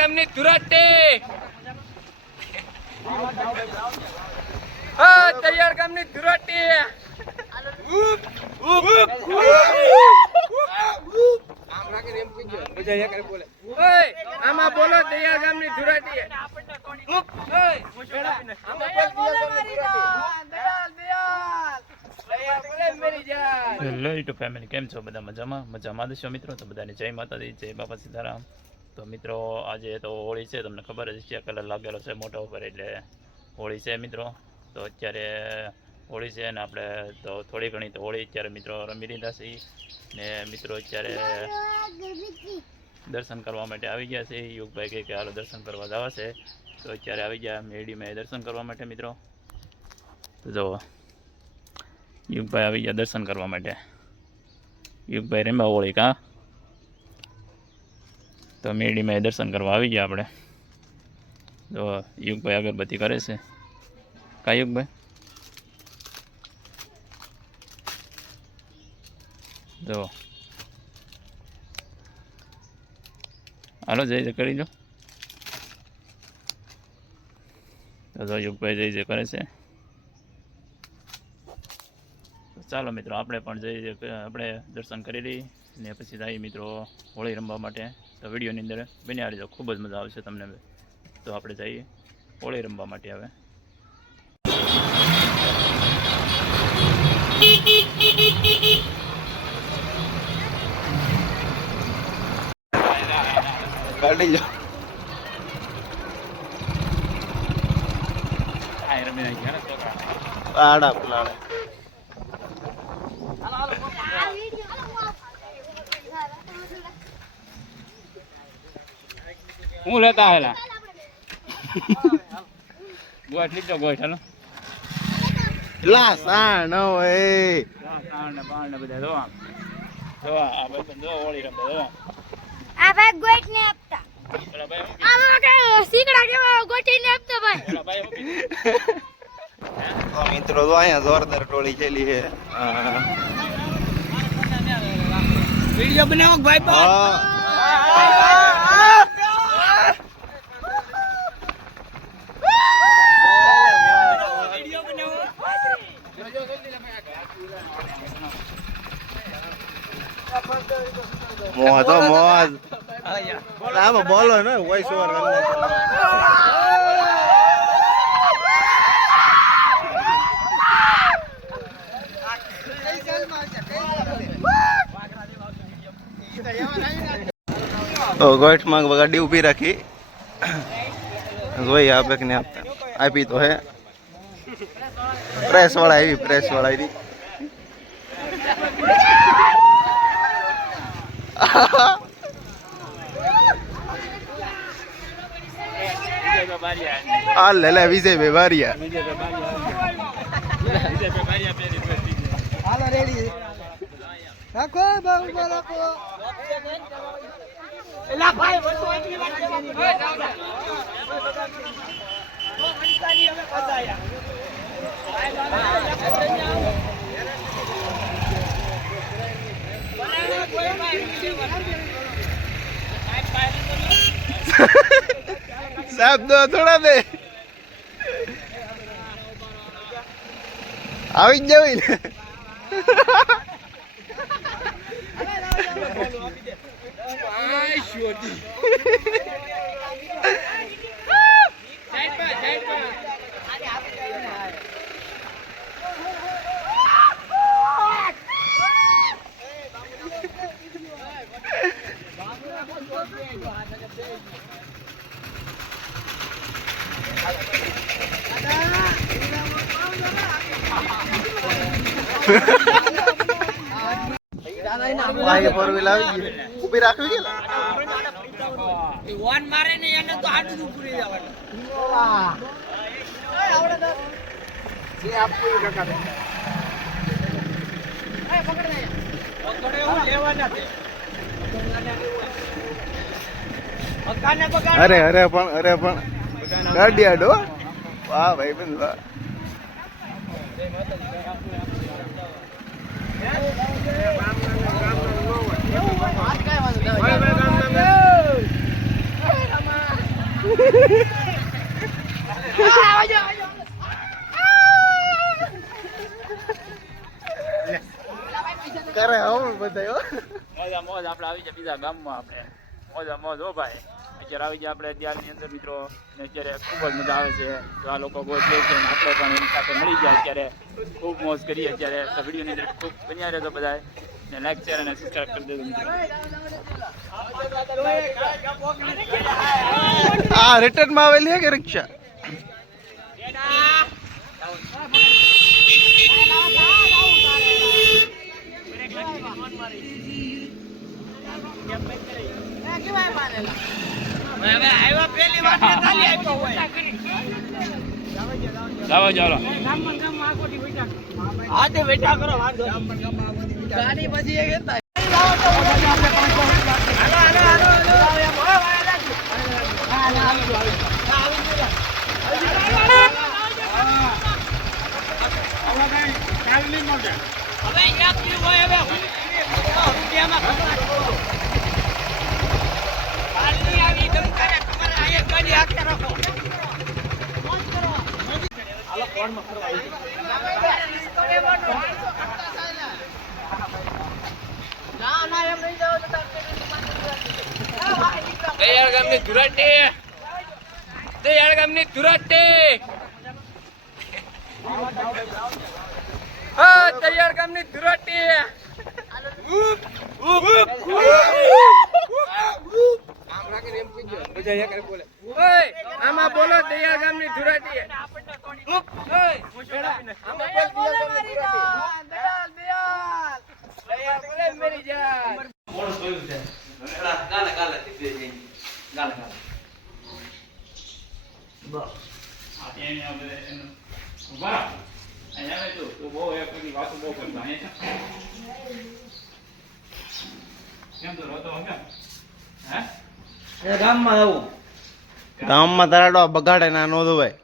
ગામની ધુરાટી હા તૈયાર ગામની ધુરાટી આમાં બોલો તૈયાર ગામની. હેલો યુટ્યુબ ફેમિલી કેમ છો? બધા મજામાં? મજામાં દશો મિત્રો? તો બધાને જય માતાજી જય બાપા સીતારામ. તો મિત્રો, આજે તો હોળી છે, તમને ખબર જ છે, કલર લાગેલો છે મોટા ઉપર, એટલે હોળી છે મિત્રો. તો અત્યારે હોળી છે ને આપણે તો થોડી ઘણી તો હોળી અત્યારે મિત્રો રમી લીધા છે. ને મિત્રો અત્યારે દર્શન કરવા માટે આવી ગયા છે. યુગભાઈ કહે કે હાલો દર્શન કરવા જવા છે. તો અત્યારે આવી ગયા મેડીમાં દર્શન કરવા માટે મિત્રો. તો જુઓ યુગભાઈ આવી ગયા દર્શન કરવા માટે. યુગભાઈ રેમ્બા હોળી કા? તો મેડીમાં દર્શન કરવા આવી ગયા આપણે. તો યુગભાઈ અગરબત્તી કરે છે. કા યુગભાઈ? જો. હાલો, જય જય કરી જો તો જો યુગભાઈ જય જય કરે છે. ચાલો મિત્રો, આપણે પણ જઈએ આપણે દર્શન કરી લઈએ. ને પછી જઈએ મિત્રો હોળી રમવા માટે. તો વિડીયોની અંદર બન્યા રહેજો. ખૂબ જ મજા આવશે તમને. તો આપણે જઈએ હોળી રમવા માટે હવે. કાઢી લો. પાડા પલાડે હું લેતા આવેલા? ગોઠ લીધો ગોઠ હાલો લા સા ન હોય. ને પાણ ને બધા જોવા. જોવા આ ભાઈ જો હોળી રમતા જોવા. આ ભાઈ ગોટ ને આપતા. પેલા ભાઈ આમાં કે સીકડા કેવા ગોટી ને આપતા ભાઈ. ભાઈ તો મિત્રો તો અહીંયા જોરદાર ટોળી ચેલી છે. વીડિયો બનાવો ભાઈ મોહ તો મોજ આમાં બોલો ને વોઇસ ઓવર તો ગોઠમાં ગાડી ઊભી રાખી. જોઈએ આપે કે નહીં આપતા આપી તો હે. પ્રેસ વાળા આવી પ્રેસ વાળા આવી. આ લે લે વિજય ભાઈ વારિયા સાહેબ દો થોડા દે આવી જ ને. વાહી ફોર વ્હીલ આવી ગઈ ઊભી રાખવી કે વન મારે ને એને તો આડું ઉપરી જવાનું. અરે અરે પણ અરે પણ. ગાડી આડો વાહ ભાઈ બેન વાહ. કરે હવે બધા મોજ મોજ આપણે આવી જાય બીજા ગામમાં આપણે મોજા, મોજ, હો ભાઈ. અત્યારે આવી ગયા આપણે ત્યારની અંદર મિત્રો. ને અત્યારે ખૂબ જ મજા આવે છે. જો આ લોકો ગોત છે અને આપણે પણ એની સાથે મળી જાય અત્યારે. ખૂબ મોજ કરીએ અત્યારે. તો વિડીયોની અંદર ખૂબ બન્યા રહેતો બધા ને લાઈક શેર અને સબસ્ક્રાઈબ કરી દેજો મિત્રો. આ રિટર્નમાં આવેલી હે કે રિક્ષા? હવે આવ્યા પહેલી વાર ને તાલી આપ્યો હોય. ચાલો ચાલો હા તે બેઠા કરો વાંધો ગાડી પછી એક હતા હાલો હાલો હાલો હાલો. એમ હો વાય લાગજો હા હા આવી આવી હવે એક દિવસ હોય હવે રૂપિયામાં ખબર ગામની ધુરાટી. દયાળ ગામની ધુરાટી. દયાળ ગામની ધુરાટી આમાં બોલો દયાળ ગામની ધુરાટી આમાં બોલ દયાળ ગામની ધુરાટી દયાળ દયાળ દયાળ બોલે મેરી જાન એને આપણે એનું ઊભા રહો. અહીંયા આવે તું. તું બહુ એક બધી વાતો બહુ કરતો. છે. કેમ તું રોતો હો? હે? ગામમાં તારા ડો બગાડે ના નો ભાઈ